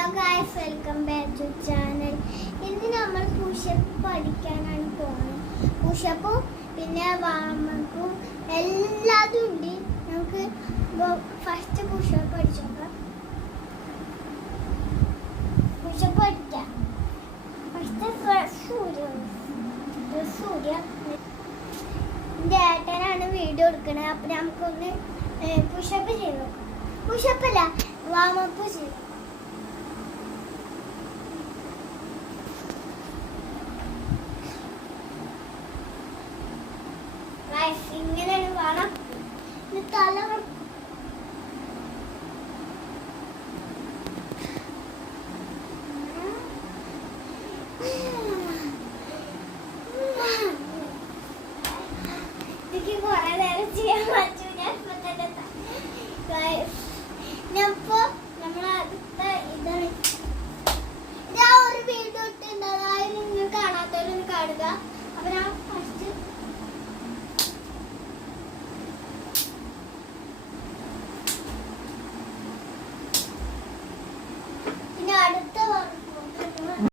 Hello guys, welcome back to channel. ഇന്ന് നമ്മൾ pushup പഠിക്കാനാണ് പോകുന്നത്. പുഷപ്പും പിന്നെ വാമപ്പും എല്ലാതും ഉണ്ട്. നമുക്ക് ഫസ്റ്റ് പുഷപ്പ് പഠിച്ചോക്കാം. പുഷപ്പ് പഠിക്കാം. ഫസ്റ്റ് സൂര്യ എൻ്റെ ഏട്ടനാണ് വീഡിയോ എടുക്കണത്. അപ്പം നമുക്കൊന്ന് പുഷപ്പ് ചെയ്ത് നോക്കാം. പുഷപ്പല്ല, വാമപ്പ് ചെയ്യും. ഇങ്ങനെയാണ് വേണം. തല എനിക്ക് കുറെ നേരം ചെയ്യാൻ പറ്റൂല. ഞാനിപ്പോ നമ്മളടുത്ത ഇതാണ്. ഇത് ആ ഒരു വീഡിയോ ഇട്ടുണ്ട്, അതായത് നിങ്ങൾ കാണാത്തവരൊന്ന് കാണുക. അപ്പൊ ഞാൻ